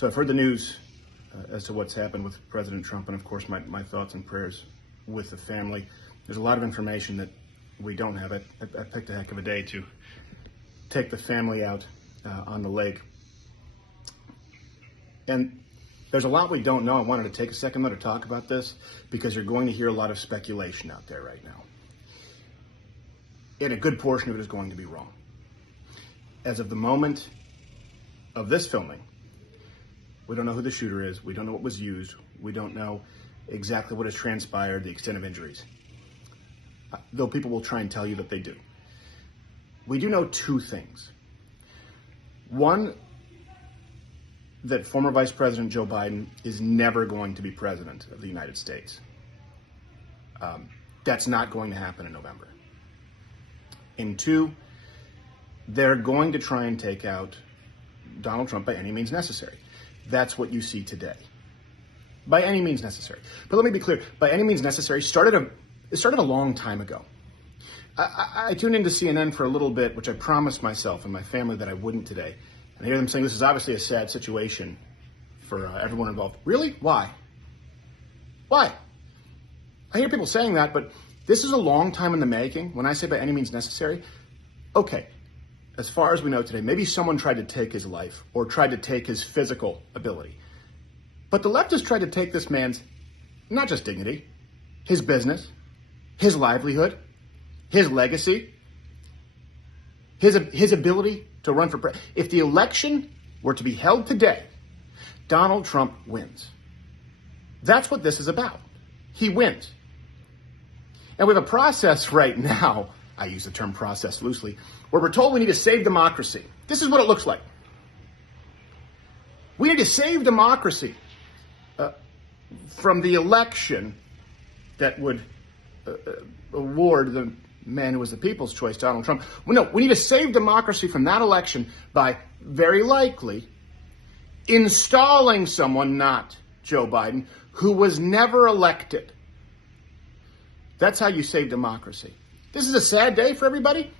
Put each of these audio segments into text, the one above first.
So I've heard the news as to what's happened with President Trump, and of course my thoughts and prayers with the family. There's a lot of information that we don't have. I picked a heck of a day to take the family out on the lake. And there's a lot we don't know. I wanted to take a second to talk about this because you're going to hear a lot of speculation out there right now. And a good portion of it is going to be wrong. As of the moment of this filming, we don't know who the shooter is. We don't know what was used. We don't know exactly what has transpired, the extent of injuries. Though people will try and tell you that they do. We do know two things. One, that former Vice President Joe Biden is never going to be president of the United States. That's not going to happen in November. And two, they're going to try and take out Donald Trump by any means necessary. That's what you see today. By any means necessary. But let me be clear, by any means necessary started a long time ago. I tuned into CNN for a little bit, which I promised myself and my family that I wouldn't today. And I hear them saying this is obviously a sad situation for everyone involved. Really? Why? Why? I hear people saying that, but this is a long time in the making. When I say by any means necessary, okay, as far as we know today, maybe someone tried to take his life or tried to take his physical ability. But the left has tried to take this man's, not just dignity, his business, his livelihood, his legacy, his ability to run for president. If the election were to be held today, Donald Trump wins. That's what this is about. He wins. And we have a process right now, I use the term process loosely, where we're told we need to save democracy. This is what it looks like. We need to save democracy from the election that would award the man who was the people's choice, Donald Trump. Well, no, we need to save democracy from that election by very likely installing someone, not Joe Biden, who was never elected. That's how you save democracy. This is a sad day for everybody.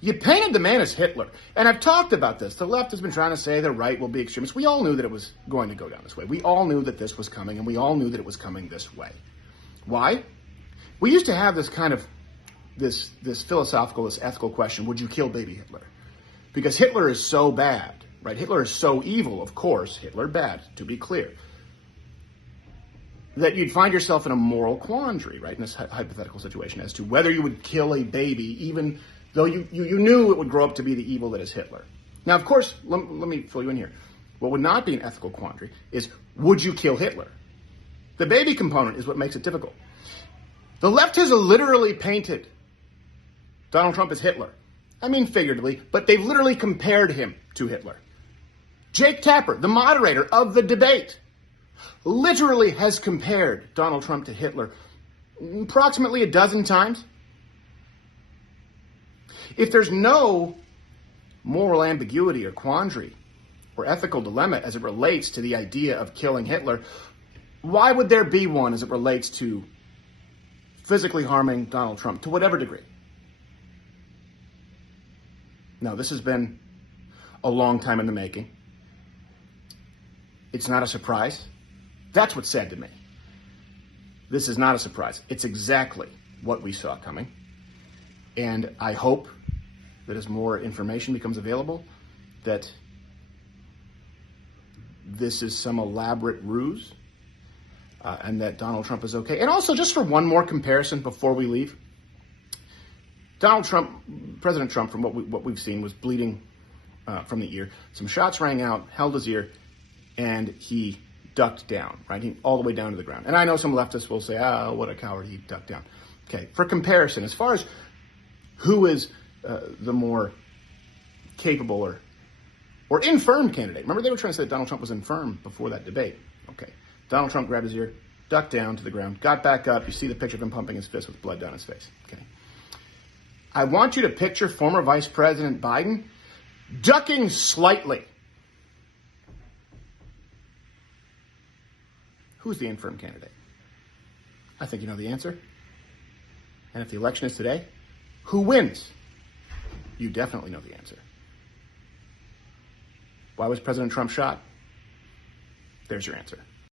You painted the man as Hitler. And I've talked about this. The left has been trying to say the right will be extremist. We all knew that it was going to go down this way. We all knew that this was coming, and we all knew that it was coming this way. Why? We used to have this kind of, this philosophical, this ethical question, would you kill baby Hitler? Because Hitler is so bad, right? Hitler is so evil, of course, Hitler bad, to be clear, that you'd find yourself in a moral quandary, right, in this hypothetical situation as to whether you would kill a baby, even though you knew it would grow up to be the evil that is Hitler. Now, of course, let me fill you in here. What would not be an ethical quandary is, would you kill Hitler? The baby component is what makes it difficult. The left has literally painted Donald Trump as Hitler. I mean figuratively, but they've literally compared him to Hitler. Jake Tapper, the moderator of the debate, literally has compared Donald Trump to Hitler approximately a dozen times. If there's no moral ambiguity or quandary or ethical dilemma as it relates to the idea of killing Hitler, why would there be one as it relates to physically harming Donald Trump to whatever degree? Now, this has been a long time in the making. It's not a surprise. That's what's sad to me. This is not a surprise. It's exactly what we saw coming. And I hope that as more information becomes available, that this is some elaborate ruse and that Donald Trump is okay. And also, just for one more comparison before we leave, President Trump, from what we've seen, was bleeding from the ear. Some shots rang out, held his ear, and he ducked down, right? All the way down to the ground. And I know some leftists will say, what a coward, he ducked down. Okay, for comparison, as far as who is the more capable or infirm candidate. Remember, they were trying to say that Donald Trump was infirm before that debate. Okay, Donald Trump grabbed his ear, ducked down to the ground, got back up. You see the picture of him pumping his fist with blood down his face. Okay. I want you to picture former Vice President Biden ducking slightly. Who's the infirm candidate? I think you know the answer. And if the election is today, who wins? You definitely know the answer. Why was President Trump shot? There's your answer.